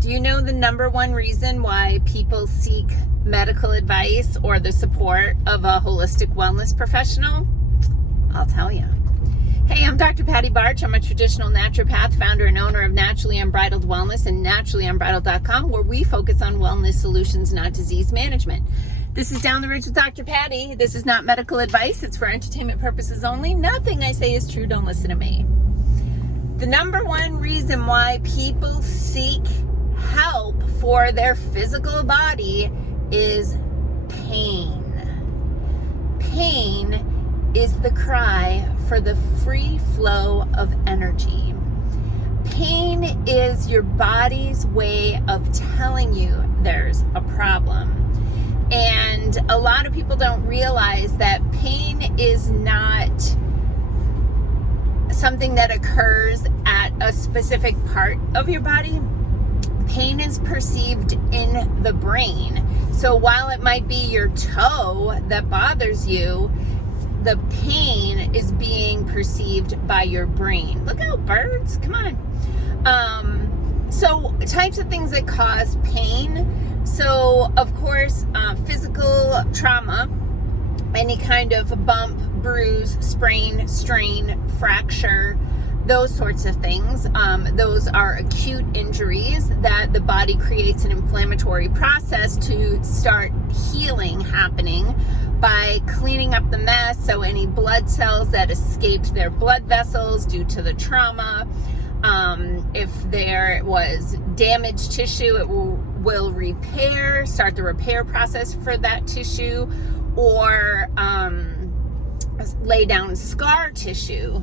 Do you know the number one reason why people seek medical advice or the support of a holistic wellness professional? I'll tell you. Hey, I'm Dr. Patty Barch. I'm a traditional naturopath, founder and owner of Naturally Unbridled Wellness and naturallyunbridled.com, where we focus on wellness solutions, not disease management. This is Down the Ridge with Dr. Patty. This is not medical advice. It's for entertainment purposes only. Nothing I say is true. Don't listen to me. The number one reason why people seek help for their physical body is pain. Pain is the cry for the free flow of energy. Pain is your body's way of telling you there's a problem. And a lot of people don't realize that pain is not something that occurs at a specific part of your body. Pain is perceived in the brain. So while it might be your toe that bothers you, the pain is being perceived by your brain. Look out, birds, come on. So types of things that cause pain. So of course, physical trauma, any kind of bump, bruise, sprain, strain, fracture, those sorts of things. Those are acute injuries that the body creates an inflammatory process to start healing happening by cleaning up the mess. So any blood cells that escaped their blood vessels due to the trauma, if there was damaged tissue, it will repair, start the repair process for that tissue, or lay down scar tissue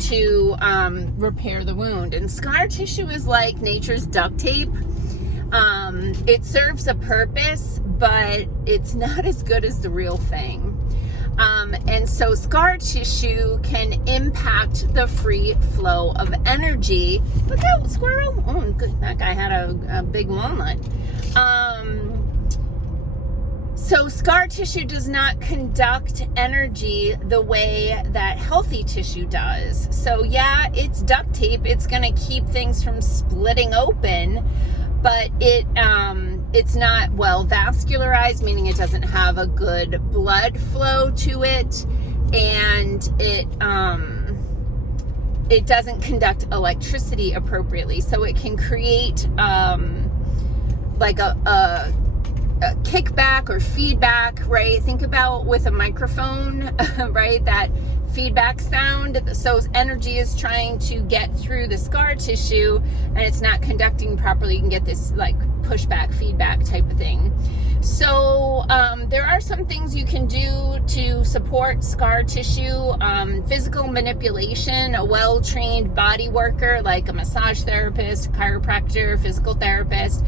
to repair the wound. And scar tissue is like nature's duct tape. It serves a purpose, but it's not as good as the real thing. And so scar tissue can impact the free flow of energy. Look out, squirrel. Oh, good. That guy had a big walnut. So scar tissue does not conduct energy the way that healthy tissue does. So yeah, it's duct tape. It's going to keep things from splitting open, but it's not well vascularized, meaning it doesn't have a good blood flow to it, and it doesn't conduct electricity appropriately. So it can create like a kickback or feedback, right? Think about with a microphone, right? That feedback sound. So energy is trying to get through the scar tissue and it's not conducting properly. You can get this like pushback, feedback type of thing. So there are some things you can do to support scar tissue. Physical manipulation, a well-trained body worker like a massage therapist, chiropractor, physical therapist,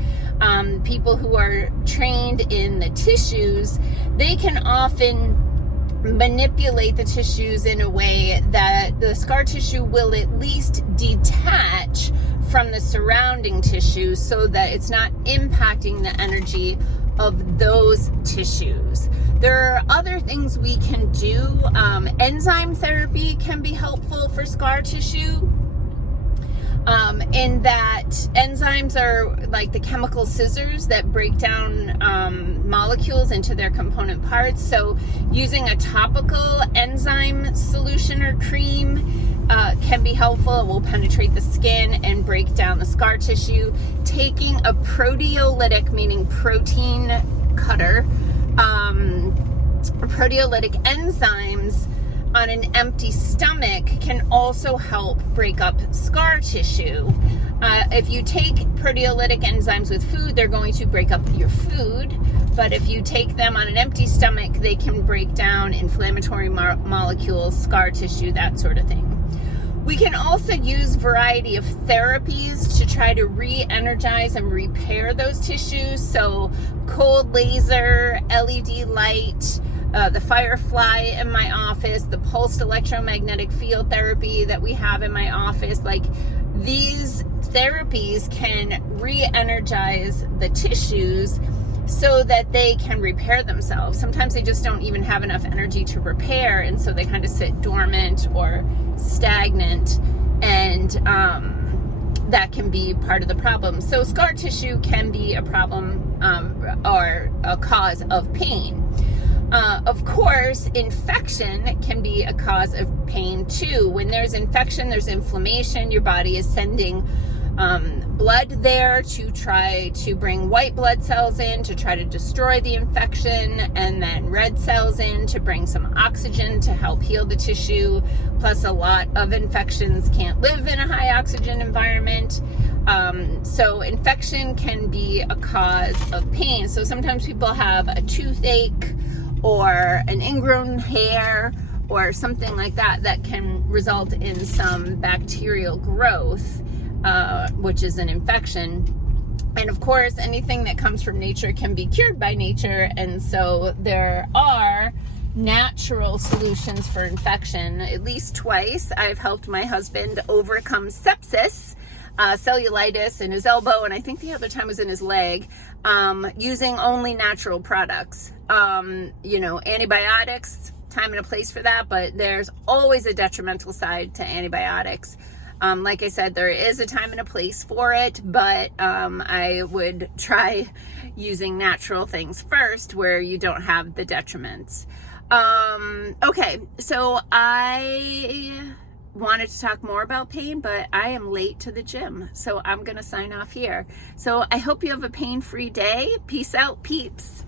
people who are trained in the tissues, they can often manipulate the tissues in a way that the scar tissue will at least detach from the surrounding tissue so that it's not impacting the energy of those tissues. There are other things we can do. Enzyme therapy can be helpful for scar tissue. In that enzymes are like the chemical scissors that break down molecules into their component parts. So using a topical enzyme solution or cream can be helpful. It will penetrate the skin and break down the scar tissue. Taking a proteolytic, meaning protein cutter, proteolytic enzymes on an empty stomach can also help break up scar tissue. If you take proteolytic enzymes with food, they're going to break up your food. But if you take them on an empty stomach, they can break down inflammatory molecules, scar tissue, that sort of thing. We can also use a variety of therapies to try to re-energize and repair those tissues. So cold laser, LED light, the Firefly in my office, the pulsed electromagnetic field therapy that we have in my office. Like, these therapies can re-energize the tissues so that they can repair themselves. Sometimes they just don't even have enough energy to repair, and so they kind of sit dormant or stagnant, and that can be part of the problem. So scar tissue can be a problem or a cause of pain. Of course, infection can be a cause of pain too. When there's infection, there's inflammation. Your body is sending blood there to try to bring white blood cells in to try to destroy the infection, and then red cells in to bring some oxygen to help heal the tissue. Plus, a lot of infections can't live in a high oxygen environment. So infection can be a cause of pain. So sometimes people have a toothache or an ingrown hair or something like that that can result in some bacterial growth, which is an infection. And of course, anything that comes from nature can be cured by nature. And so there are natural solutions for infection. At least twice, I've helped my husband overcome sepsis, cellulitis in his elbow, and I think the other time was in his leg, using only natural products. Antibiotics, time and a place for that, but there's always a detrimental side to antibiotics. Like I said, there is a time and a place for it, but I would try using natural things first where you don't have the detriments. Okay, so I wanted to talk more about pain, but I am late to the gym, so I'm going to sign off here. So I hope you have a pain-free day. Peace out, peeps.